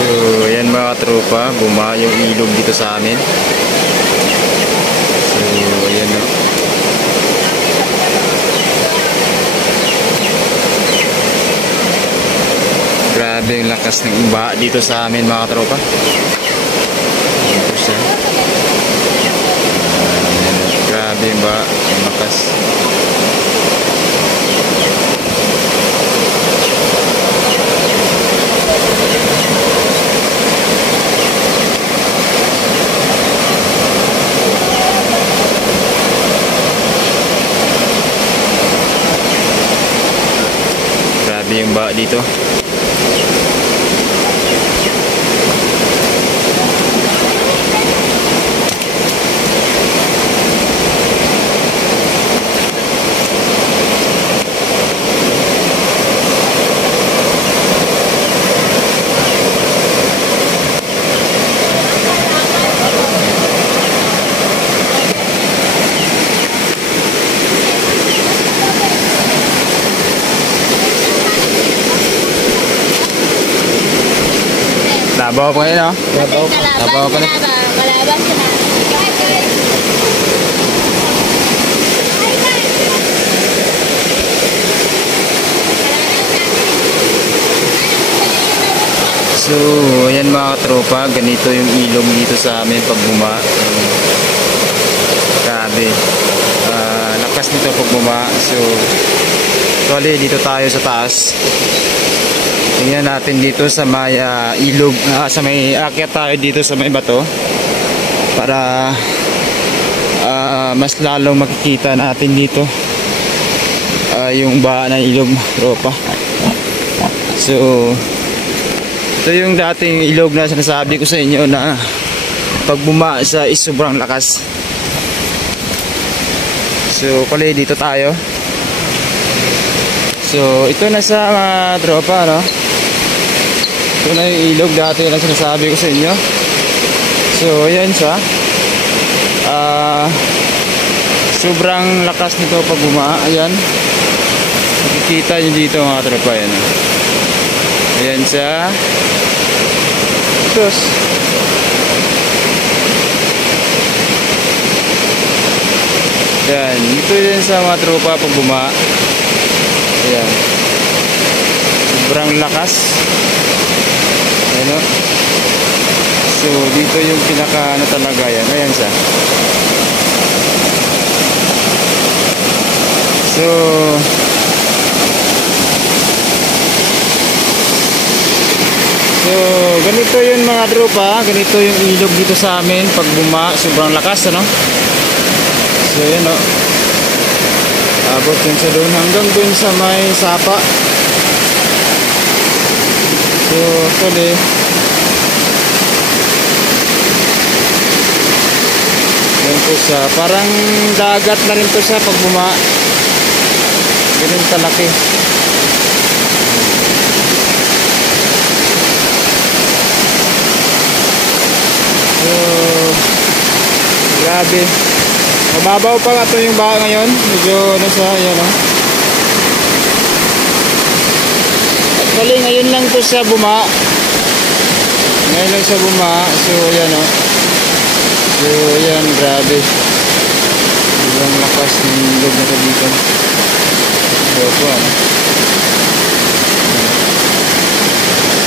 So, yan mga tropa, buma yung ilog dito sa amin. So, ayan o. Grabe yung lakas ng imba dito sa amin mga tropa. Dito siya. Grabe yung imba, yung lakas. Grabe yung imba dito. Labaw pa ngayon, no? Labaw pa na. Malabas ka na. So, ayan mga tropa, ganito yung ilog dito sa amin pag buma. Grabe. Lakas nito pag buma. So, actually, dito tayo sa taas. Tingnan natin dito sa may ilog, sa may akyat tayo dito sa may bato para mas lalong makikita natin dito yung baha ng ilog, tropa. So ito yung dating ilog na sinasabi ko sa inyo na pag buma sa is sobrang lakas. So kali dito tayo. So ito na sa mga tropa, no? Ito na yung ilog dati na sinasabi ko sa inyo. So ayan siya. Sobrang lakas nito pag buma. Ayan, makikita nyo dito mga tropa. Ayan, ayan siya. Tos. Ayan, ito yun sa mga tropa pag buma. Ayan, sobrang lakas. Ayan, o. So dito yung pinaka ano talaga yan. Ayan siya. So ganito yun mga tropa. Ganito yung ilog dito sa amin pag buma, sobrang lakas, ano? So yan, o. Abot yun sa doon hanggang doon sa may sapa. So actually yan po siya, parang dagat na rin to siya pag buma. Ganun kalaki. So grabe, mababaw pa nga ito yung baha ngayon. Medyo ano siya, yan, o. Actually ngayon lang to siya buma. Ngayon lang siya buma. So yan, o. So yan, grabe. Ibang lakas ng ilog na dito. So po, ano.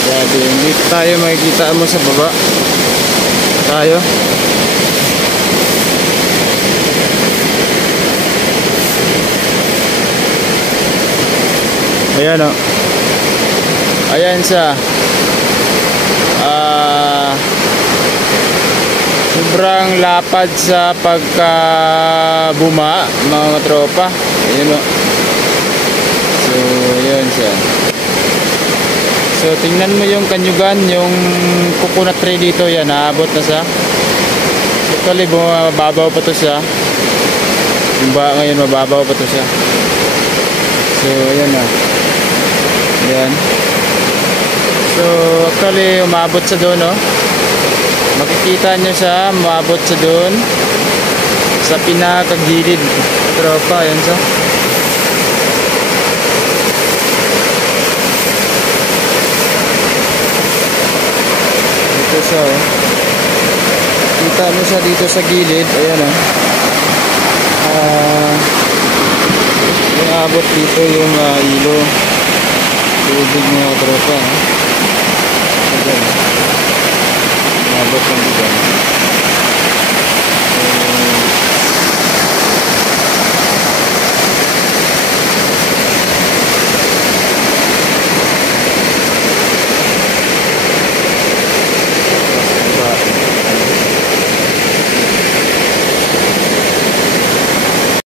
Grabe, hindi tayo makikita mo sa baba. Tayo. Ayan, o. Ayan siya. Sobrang lapad sa pagkabuma mga tropa. Ayan, o. So yun siya. So tingnan mo yung kanyugan, yung coconut tree dito. Yan, naabot na siya. So actually mababaw pa to siya. Yung ba ngayon mababaw pa to siya. So ayan na. Ayan. So actually umabot sa doon, no? Makikita nyo siya, umabot sa doon sa pinakagilid, tropa. Ayan siya. siya, oh. Kita mo siya dito sa gilid. Ayan, oh. Inaabot dito yung ilo. Tubig mga tropa. Ayan. Inaabot yung dito.